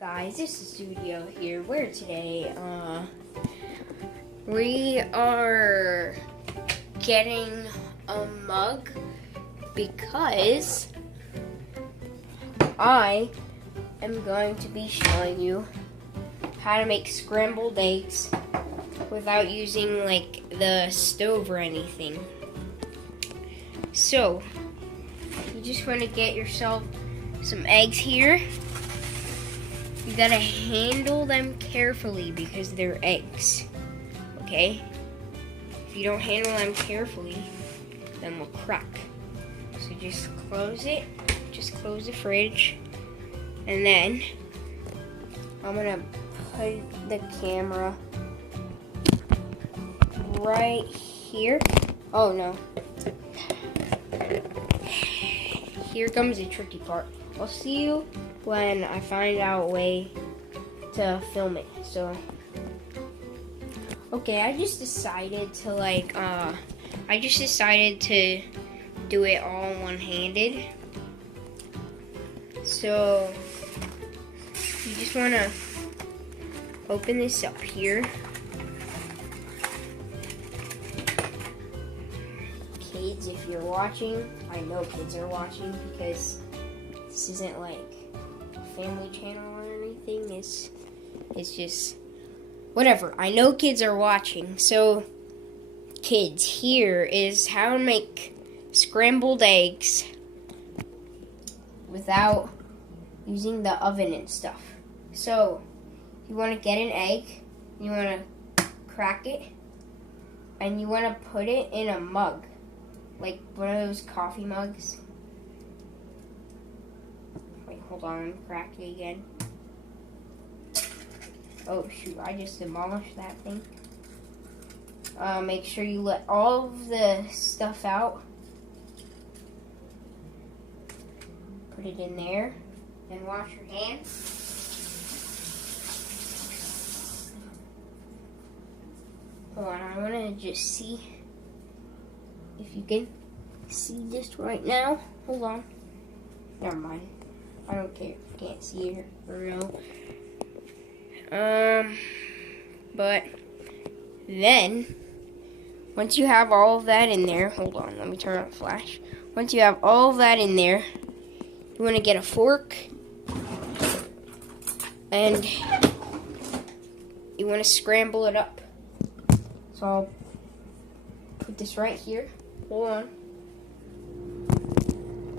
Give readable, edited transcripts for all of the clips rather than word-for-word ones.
Guys, this is Studio here, where today, we are getting a mug because I am going to be showing you how to make scrambled eggs without using, like, the stove or anything. So, you just want to get yourself some eggs here. You gotta handle them carefully because they're eggs, okay? If you don't handle them carefully, then they'll crack. So just close it, just close the fridge, and then I'm gonna put the camera right here. Oh no. Here comes the tricky part. I'll see you when I find out a way to film it. So, okay, I just decided to do it all one-handed. So, you just want to open this up here. Kids, if you're watching, I know kids are watching because this isn't like a family channel or anything. It's just whatever. I know kids are watching. So, kids, here is how to make scrambled eggs without using the oven and stuff. So, you want to get an egg, you want to crack it, and you want to put it in a mug, like one of those coffee mugs. Wait, hold on, crack it again. Oh shoot, I just demolished that thing. Make sure you let all of the stuff out. Put it in there, and wash your hands. Hold on, I want to just see if you can see this right now. Hold on. Never mind. I don't care if you can't see it for real. But then, once you have all of that in there, hold on, let me turn on the flash. Once you have all of that in there, you want to get a fork, and you want to scramble it up. So I'll put this right here. Hold on.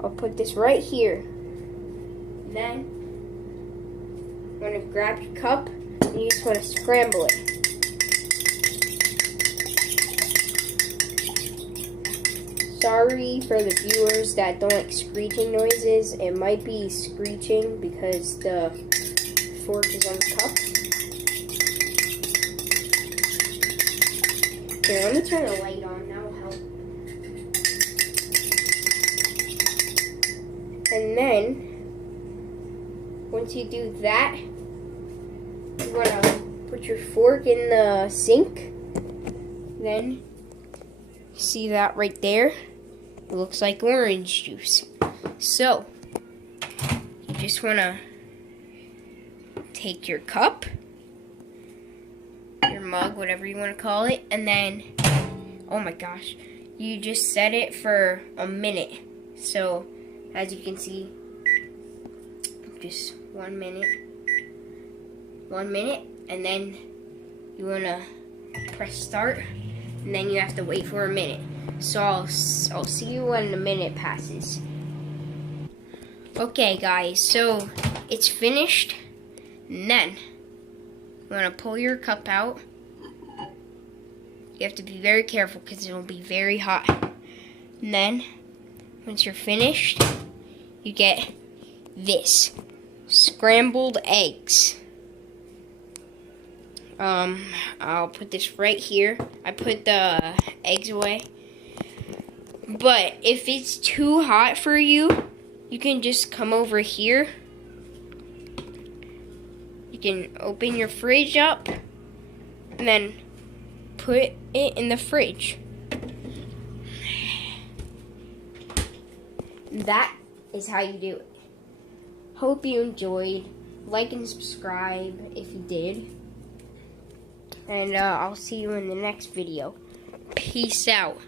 I'll put this right here. Then, you want to grab your cup, and you just want to scramble it. Sorry for the viewers that don't like screeching noises. It might be screeching because the fork is on the cup. Here, let me turn the light on. That will help. And then, once you do that, you want to put your fork in the sink. Then, see that right there? It looks like orange juice. So, you just want to take your cup, your mug, whatever you want to call it, and then, oh my gosh, you just set it for a minute. So, as you can see, just 1 minute, and then you want to press start, and then you have to wait for a minute. So I'll see you when the minute passes. Okay guys, so it's finished, and then you want to pull your cup out. You have to be very careful because it'll be very hot. And then, once you're finished, you get this. Scrambled eggs. I'll put this right here. I put the eggs away. But if it's too hot for you, you can just come over here. You can open your fridge up and then put it in the fridge. That is how you do it. Hope you enjoyed like and subscribe if you did. And I'll see you in the next video. Peace out.